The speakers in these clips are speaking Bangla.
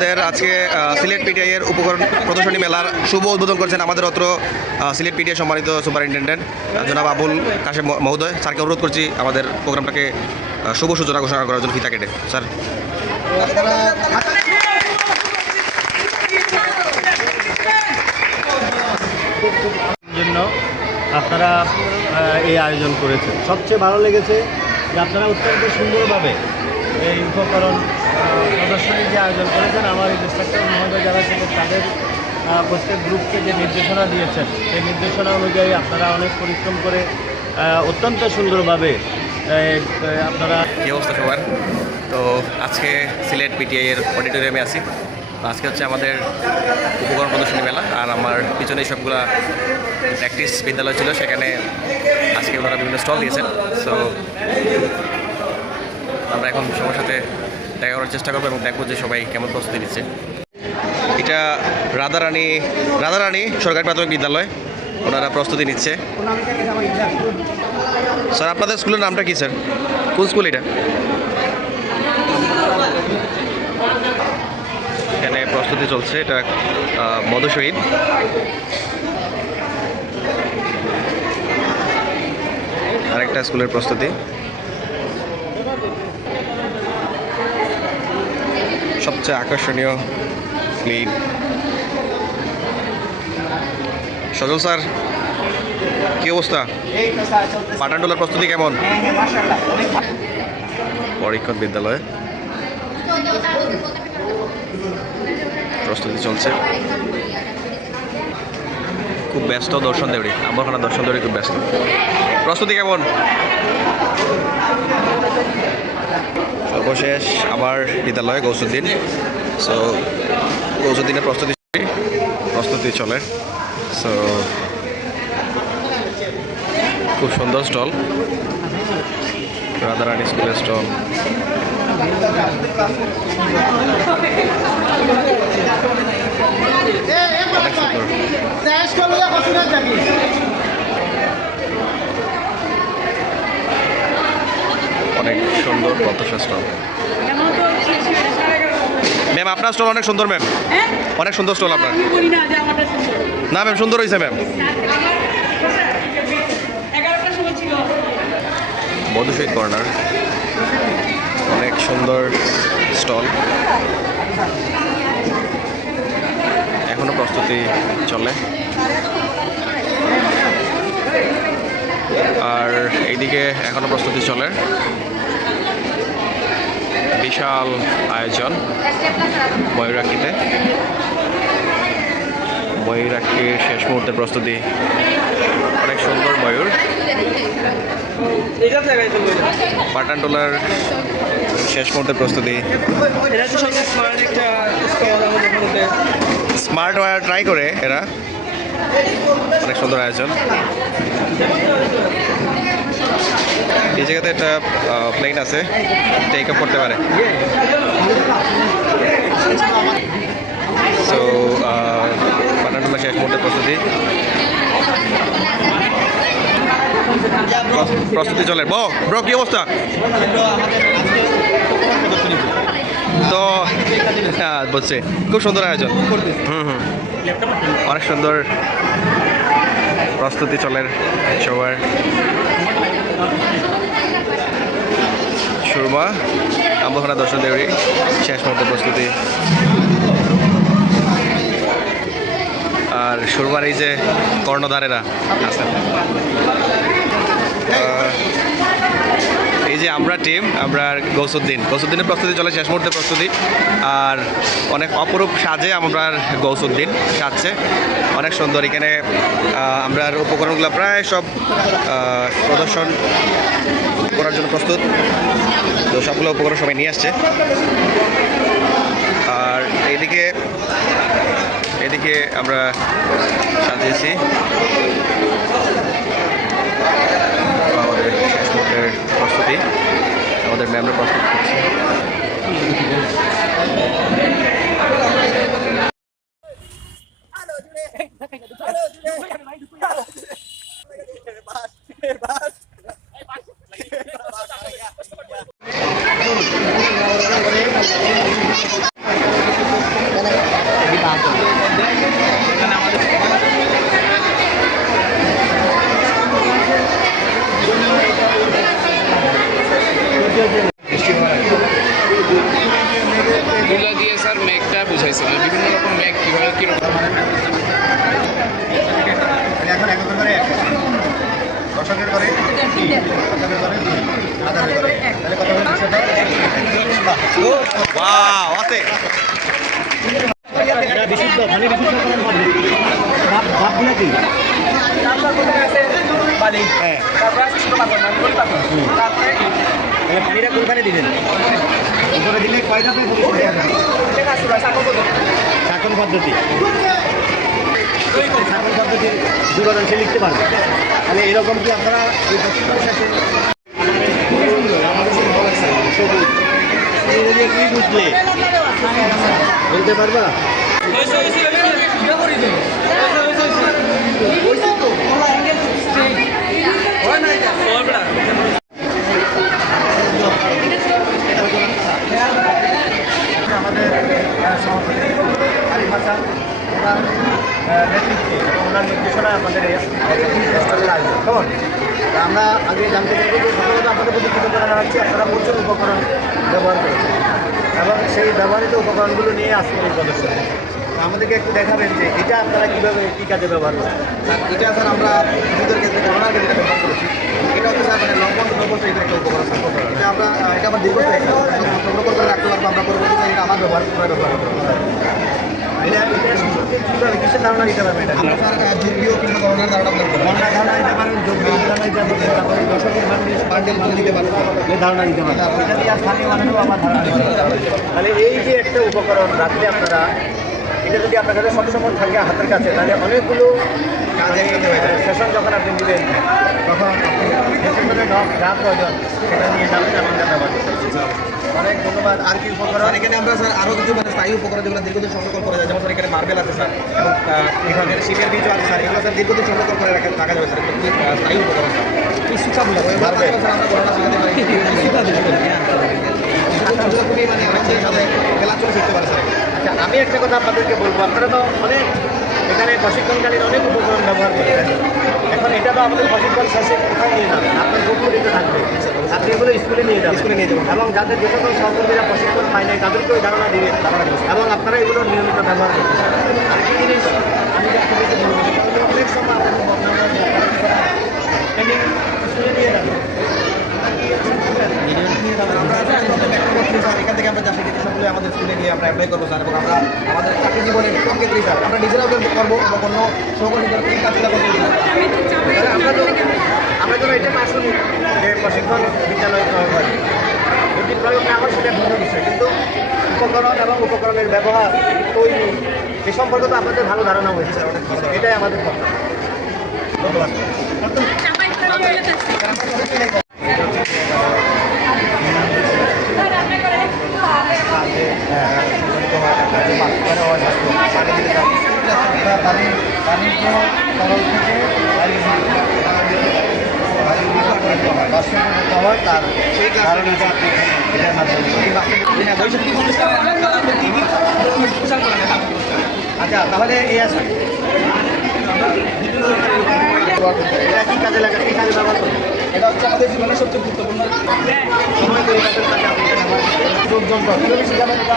আমাদের আজকে সিলেট পিটিআই এর উপকরণ প্রদর্শনী মেলার শুভ উদ্বোধন করেছেন আমাদের অত্র সিলেট পিটিআই সম্মানিত সুপারিনটেন্ডেন্ট জনাব আবুল কাশেম মহোদয়। স্যারকে অনুরোধ করছি আমাদের প্রোগ্রামটাকে শুভ সূচনা ঘোষণা করার জন্য ফিতা কেটে। স্যার, জন্য আপনারা এই আয়োজন করেছেন। সবচেয়ে ভালো লেগেছে যে আপনারা অত্যন্ত সুন্দরভাবে এই উপকরণ প্রদর্শনী যে আয়োজন করেছেন। আমার এই ইন্সট্রাক্টর মহোদয় যারা ছিলেন তাদের প্রত্যেক গ্রুপকে যে নির্দেশনা দিয়েছেন সেই নির্দেশনা অনুযায়ী আপনারা অনেক পরিশ্রম করে অত্যন্ত সুন্দরভাবে আপনারা। কী অবস্থা সবার? তো আজকে সিলেট পিটিআই এর অডিটোরিয়ামে আছি। আজকে হচ্ছে আমাদের উপকরণ প্রদর্শনী মেলা, আর আমার পিছনে সবগুলা প্র্যাকটিস বিদ্যালয় ছিল, সেখানে আজকে ওনারা বিভিন্ন স্টল দিয়েছেন। সো আমরা এখন সবার সাথে দেখা করার চেষ্টা করবো এবং দেখবো যে সবাই কেমন প্রস্তুতি নিচ্ছে। এটা রাধারানী সরকারি প্রাথমিক বিদ্যালয়, ওনারা প্রস্তুতি নিচ্ছে। স্যার, আপনাদের স্কুলের নামটা কি স্যার? কোন স্কুল এটা? এখানে প্রস্তুতি চলছে, এটা মধু শহীদ। আরেকটা স্কুলের প্রস্তুতি। সবচেয়ে আকর্ষণীয় ক্লিন। সজল স্যার, কি অবস্থা? পাঠানটোলার প্রস্তুতি কেমন? পরীক্ষণ বিদ্যালয়ে প্রস্তুতি চলছে। খুব ব্যস্ত দর্শন দেউড়ি, আম্বরখানা দর্শন দেউড়ি খুব ব্যস্ত। প্রস্তুতি কেমন? সর্বশেষ আমার বিদ্যালয় গৌসুদ্দিন। সো গৌসুদ্দিনের প্রস্তুতি চলে। সো খুব সুন্দর স্টল, রাধারানী স্কুলের স্টল। অনেক সুন্দর প্রত্যাশা স্টল। ম্যাম, আপনার স্টল অনেক সুন্দর ম্যাম, অনেক সুন্দর স্টল আপনার। না ম্যাম, সুন্দর হয়েছে ম্যাম। মধু শহীদ কর্নার, অনেক সুন্দর স্টল। এখনো প্রস্তুতি চলে। আর এইদিকে এখনো প্রস্তুতি চলে। বিশাল আয়োজন ময়ূরাক্ষীতে। ময়ূরাক্ষীর শেষ মুহূর্তে প্রস্তুতি, অনেক সুন্দর ময়ূর। পাঠানটোলার শেষ মুহূর্তে প্রস্তুতি। স্মার্ট ওয়্যার ট্রাই করে এরা, অনেক সুন্দর আয়োজন। এই জায়গাতে একটা প্লেন আছে, টেক আপ করতে পারে। সো পাঠানটোলা শেষ মুহূর্তে প্রস্তুতি চলে। ব্রো, কি অবস্থা? তো বলছে খুব সুন্দর আয়োজন। অনেক সুন্দর প্রস্তুতি চলে সবার। সুরমা আম্বরখানা দর্শন দেউড়ি শেষ মুহূর্তে প্রস্তুতি। আর সুরমার এই যে কর্ণধারেরা আছেন, এই যে আমরা টিম, আমরা গৌসুদ্দিনের প্রস্তুতি চলে, শেষ মুহূর্তে প্রস্তুতি। আর অনেক অপরূপ সাজে আমরা গৌসুদ্দিন সাজছে, অনেক সুন্দর। এখানে আমরা উপকরণগুলো প্রায় সব প্রদর্শন করার জন্য প্রস্তুত। তো সবগুলো উপকরণ সবাই নিয়ে আসছে। আর এদিকে আমরা সাজিয়েছি আমাদের শেষ মুহূর্তের প্রস্তুতি। আমাদের ম্যামরা প্রস্তুত করছে। হয়েছে মানে বিভিন্ন রকম ম্যাগ কীভাবে কীরকম এখন এক করে এক দশকের করে দশকের করে দুই হাজারের করে তাহলে কত হলো সেটা ওয়াও আছে বিশুদ্ধ মানে বিশুদ্ধ ভাবগুলো কি বালি হ্যাঁ তারপরে আছে ছোট পাথর মানে বড় পাথর তারপরে তাহলে পানিটা কোনখানে দিলেন উপরে দিলে কয়টা পেয়ে লেখা আছে ভাই সাকো কত শাকন পদ্ধতি শাকন পদ্ধতির দুর্গণ সে লিখতে পারবে তাহলে এরকম কি আপনারা এই প্রশিক্ষণের সাথে সবুজ এটা দিয়ে কি বুঝলে বলতে পারবা আমাদের সভাপতি আরিফ হাসান ওনার নেতৃত্বে এবং ওনার নির্দেশনায় আমাদের এই ফেস্টিভ্যালের আয়োজন কেমন আমরা আগে জানতে চাইব যে প্রথমত আপনাদের প্রতি কৃতজ্ঞতা জানাচ্ছি আপনারা প্রচুর উপকরণ ব্যবহার করেছেন এবং সেই ব্যবহৃত উপকরণগুলো নিয়ে আজকের এই প্রদর্শনী আমাদেরকে একটু দেখাবেন যে এটা আপনারা কীভাবে কী কাজে ব্যবহার করেন এটা স্যার আমরা নিজেদের ক্ষেত্রে করোনার ক্ষেত্রে ব্যবহার করেছি এটা হচ্ছে স্যার মানে লবণ দ্রব্য টাইপের একটা উপকরণ স্যার এটা আমরা এটা আমার দীর্ঘস্থায়ী সংরক্ষণ করে রাখতে পারবো আমরা পরবর্তীতে এটা আমার ব্যবহার করবো এটা কীভাবে কিসের ধারণা দিতে পারবেন এটা আমরা স্যার যোগীয় কিংবা করোনার ধারণা আপনার করবো বন্যার ধারণা দিতে পারেন যোগ্য ধারণা দিতে পারবেন তারপরে দর্শকের বান্ডেল দিতে পারবো এই ধারণা দিতে পারবেন এটা দিয়ে আর স্থানীয় মানুষও আমার ধারণা দিতে পারবে তাহলে এই যে একটা উপকরণ রাখলে আপনারা এটা যদি আপনার কাছে সবসময় থাকে হাতের কাছে তাহলে অনেকগুলো কাজে একসাথে হয়ে যাবে সেশন যখন আপনি নেবেন তখন সেশনের যা প্রয়োজন সেটা নিয়ে যাবেন এবং যা ব্যবহার করতে অনেক ধন্যবাদ আর কি উপকরণ আর এখানে আমরা স্যার আরও কিছু মানে স্থায়ী উপকরণ যেগুলো দীর্ঘদিন সংরক্ষণ করা যায় যেমন স্যার এখানে মার্বেল আছে স্যার এবং এখানে শীতের বীজও আছে স্যার এগুলো স্যার দীর্ঘদিন সংরক্ষণ করে রাখা যাবে স্যার এগুলো খুবই স্থায়ী উপকরণ স্যার মার্বেল স্যার আমরা করোনা শিখাতে পারি খুবই মানে আমাদের সাথে খেলাধুলা শিখতে পারে স্যার আচ্ছা আমি একটা কথা আপনাদেরকে বলবো আপনারা তো অনেক এখানে প্রশিক্ষণকালীন অনেক উপকরণ ব্যবহার করছেন এখন এটা তো আমাদের প্রশিক্ষণ শেষে কোথায় নিয়ে যাবেন আপনার গোপুরিতে থাকবে আপনি এগুলো স্কুলে নিয়ে যাবেন এবং যাদের যে সকল সহকর্মীরা প্রশিক্ষণ পায় নাই তাদেরকেও ধারণা দিবেন এবং আপনারা এগুলো নিয়মিত ব্যবহার করবেন আরেকটি জিনিস আমি দেখতে পেয়েছি অনেক সময় আপনাদের ট্রেনিং স্কুলে নিয়ে যাবেন আমরা স্যার এখান থেকে আমরা যা শিখেছি সবগুলো আমাদের স্কুলে গিয়ে আমরা অ্যাপ্লাই করবো স্যার এবং আমরা আমাদের চাকরি জীবনে সব ক্ষেত্রেই স্যার আমরা নিজেরাও করবো এবং অন্য সহকর্মীদের এই কাজগুলো করবো তাহলে আমরা যেন এটা না শুনি যে প্রশিক্ষণ বিদ্যালয় প্রয়োগ হয় যদি প্রয়োগ না হয় সেটা ভিন্ন বিষয় কিন্তু উপকরণ এবং উপকরণের ব্যবহার তৈরি এ সম্পর্কে তো আপনাদের ভালো ধারণা হয়েছে স্যার অনেক ভালো এটাই আমাদের কথা ধন্যবাদ তার সেই কারণটা আপনি এটার মাধ্যমে আচ্ছা তাহলে এই আসুন এটা কি কাজে লাগে কি কাজে ব্যবহার করবেন এটা হচ্ছে আমাদের জীবনের সবচেয়ে গুরুত্বপূর্ণ সময় তৈরি কাজের কাজে আপনি এটা ব্যবহার করবেন যোগযন্ত্র কীভাবে শিখাবেন এটা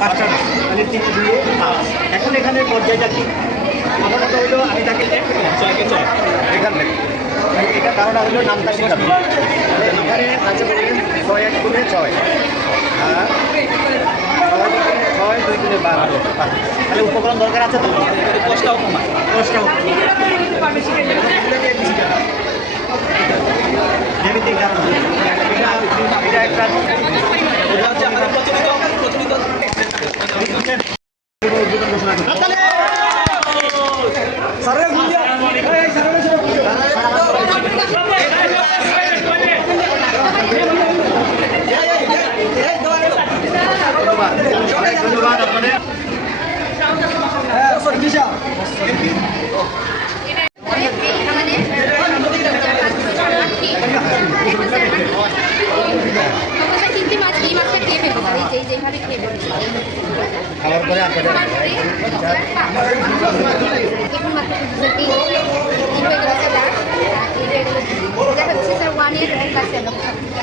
পাঁচটা মানে 3 2 5 এখন এখানে পর্যায়টা কি প্রথমত হইলো আমি তাকে এখান থেকে এটা ধারণা হইলো নামটা শেখাবো এখানে আছে বললেন 6 1 গুণে 6 আর 6 2 গুণে 12 তাহলে উপকরণ দরকার আছে তো কষ্টটাও কমায় জ্যামিতিক ধারণা এটা একটা উদ্বোধন ঘোষণা করছি ধন্যবাদ আপনাদের তিনটে মাছ এই মাছটা খেয়ে ফেলবো যেভাবে খেয়ে ফেলবো খাওয়ার পরে আপনাদের দেখুন মাত্র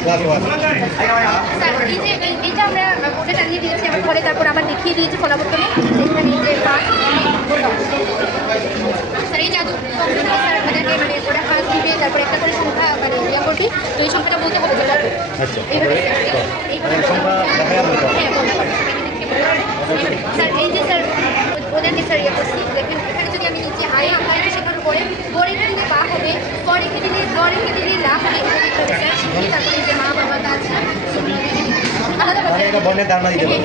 ক্লাস ওয়ান। স্যার এই যে এইটা আমরা বোর্ডে টানিয়ে দিয়েছি আমার ঘরে, তারপর আবার দেখিয়ে দিয়েছি ফলাবর্তনে এখানে এই যে স্যার এই জাদু কম্পিউটার স্যার আমাদেরকে মানে ওরা ফার্স্ট দিবে, তারপর একটা করে সংখ্যা মানে ইয়া করবি, তো এই সংখ্যাটা বলতে হবে যেটা আচ্ছা, এইভাবে এইভাবে সংখ্যা দেখা যাবে তো? হ্যাঁ বলতে হবে। স্যার এই যে স্যার ওদেরকে স্যার ইয়ে করছি, দেখবেন এখানে যদি আমি নিচে আই আঁকাইতে শেখার পরে গড়েকে দিলে বা হবে, গড়েকে দিলে লা হবে, এভাবে করে স্যার শিখিয়ে তারপরে যে মা বাবা কাজ আলাদা মানে এটা বর্ণের ধারণা দিতে হবে।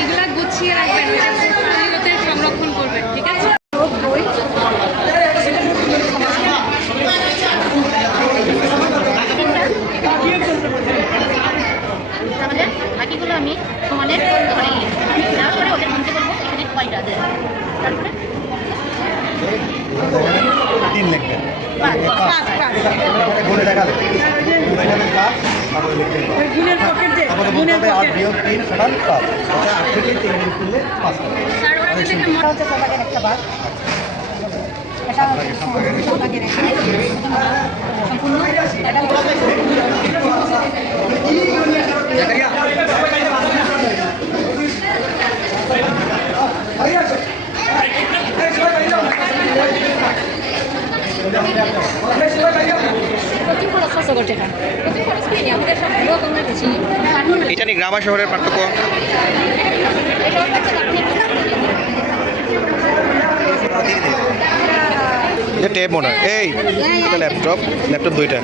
এগুলা গুছিয়ে রাখবেন, এটা পোর্টফোলিওতে সংরক্ষণ করবেন, ঠিক আছে? তাহলে বাকিগুলো আমি তোমাদের ঘরে দেওয়ার পরে ওদের মধ্যে বলবো এখানে কয়টা দেয়, তারপরে 3 লিখবেন। পাঁচ। এখানে গুণে দেখাবে। এখানে 5, তারপরে লিখতে হবে। গুণের পকেট দে, তারপরে বলতে হবে 8 বিয়োগ 3 সমান 5। অর্থাৎ 8 থেকে 3 বিয়োগ করলে 5 হবে। স্যার ওরা যদি একটা এটা হচ্ছে সবাগের একটা ভাগ, এটা সবাগের একটা সম্পূর্ণ, এটা প্রতি খরচ কত করে টাকা? প্রতি খরচ কিনে আমাদের সব পুরো কমে বেশি এটা নিয়ে গ্রাম আর শহরের পার্থক্য? এটা হচ্ছে এটা ট্যাব মনে হয়, এই এটা ল্যাপটপ দুইটা।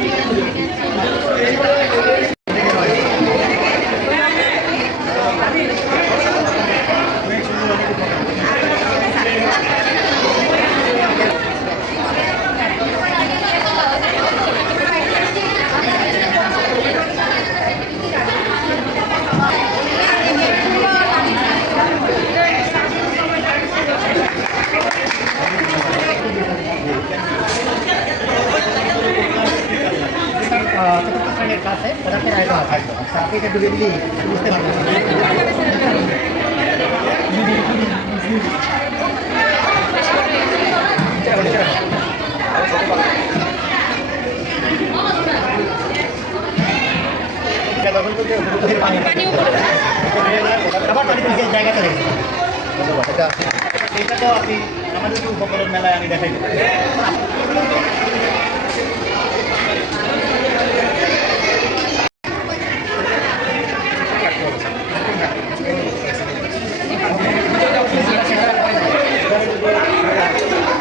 চতুর্থ শ্রেণীর ক্লাসে পদার্থের আয়তন আছে। আচ্ছা, আপনি এটা ডুবে দিলেই বুঝতে পারবেন। এটা তখন তো পানিও পড়বে। আবার পানি তুলছে জায়গাটা দেখছি। এটা তো আপনি আমাদের যে উপকরণ মেলায় আমি দেখাই দেবো।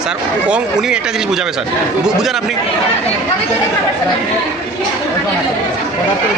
স্যার উনি একটা জিনিস বুঝাবে স্যার, বুঝান আপনি। পদার্থের